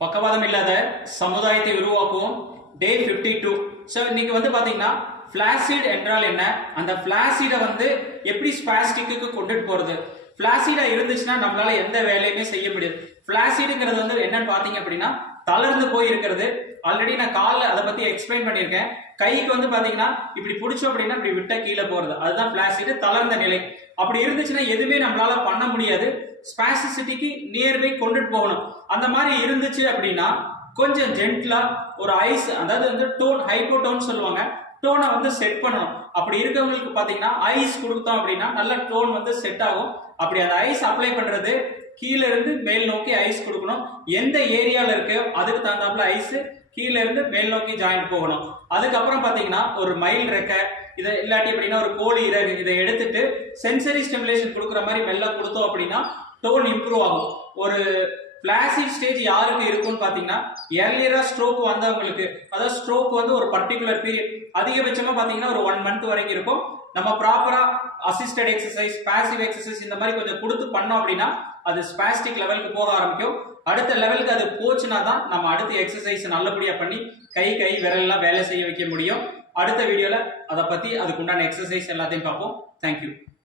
பக்கவாதம் இல்லாத சமுதாயத்தை உருவாக்குவோம். டே 52. ஸோ இன்னைக்கு பாத்தீங்கன்னா பிளாசிட் என்றால் என்ன, அந்த பிளாசிடை எப்படி ஸ்பாஸ்டிக்கு கொண்டுட்டு போறது, பிளாசிடா இருந்துச்சுன்னா நம்மளால எந்த வேலையுமே செய்ய முடியாது. பிளாசிடுங்கிறது என்னன்னு பாத்தீங்க அப்படின்னா தளர்ந்து போய் இருக்கிறது. ஆல்ரெடி நான் காலில் அதை பத்தி எக்ஸ்பிளைன் பண்ணியிருக்கேன். கைக்கு பாத்தீங்கன்னா இப்படி பிடிச்சோம் அப்படின்னா இப்படி விட்டா கீழே போறது, அதுதான் பிளாசிட், தளர்ந்த நிலை. அப்படி இருந்துச்சுன்னா எதுவுமே நம்மளால பண்ண முடியாது, ஸ்பாஸ்டிசிட்டிக்கு நியர்பை கொண்டுட்டு போகணும். அந்த மாதிரி இருந்துச்சு அப்படின்னா கொஞ்சம் ஜென்ட்லா ஒரு ஐஸ், அதாவது டோன், ஹைப்போடோன் சொல்லுவாங்க, டோனை செட் பண்ணணும். அப்படி இருக்கவங்களுக்கு பாத்தீங்கன்னா ஐஸ் கொடுத்தோம் அப்படின்னா நல்ல டோன் செட் ஆகும். அப்படி அந்த ஐஸ் அப்ளை பண்றது கீழே இருந்து மேல் நோக்கி ஐஸ் கொடுக்கணும். எந்த ஏரியால இருக்கோ அதுக்கு தகுந்தாப்புல ஐஸ் கீழே இருந்து மேல் நோக்கி ஜாயிண்ட் போகணும். அதுக்கப்புறம் பாத்தீங்கன்னா ஒரு மயில் ரெக்கை, இதை இல்லாட்டி அப்படின்னா ஒரு கோழி இறகு, இதை எடுத்துட்டு சென்சரி ஸ்டிமுலேஷன் கொடுக்குற மாதிரி மெல்ல கொடுத்தோம் அப்படின்னா டோன் இம்ப்ரூவ் ஆகும். ஒரு பிளாசிட் ஸ்டேஜ் யாருக்கு இருக்கும்னு பாத்தீங்கன்னா ஏர்லியரா ஸ்ட்ரோக் வந்தவங்களுக்கு, அதாவது ஸ்ட்ரோக் ஒரு பர்டிகுலர் பீரியட், அதிகபட்சமா பாத்தீங்கன்னா ஒரு 1 மந்த் வரைக்கும் இருக்கும். நம்ம ப்ராப்பரா அசிஸ்டட் எக்ஸசைஸ், பாசிவ் எக்ஸசைஸ் இந்த மாதிரி கொஞ்சம் கொடுத்து பண்ணோம் அப்படின்னா அது ஸ்பாஸ்டிக் லெவலுக்கு போக ஆரம்பிக்கும். அடுத்த லெவலுக்கு அது போச்சுன்னா தான் நம்ம அடுத்த எக்ஸசைஸ் நல்லபடியா பண்ணி கை விரல்லாம் வேலை செய்ய வைக்க முடியும். அடுத்த வீடியோல அதை பத்தி அதுக்குண்டான எக்ஸசைஸ் எல்லாத்தையும் பார்ப்போம். தேங்க்யூ.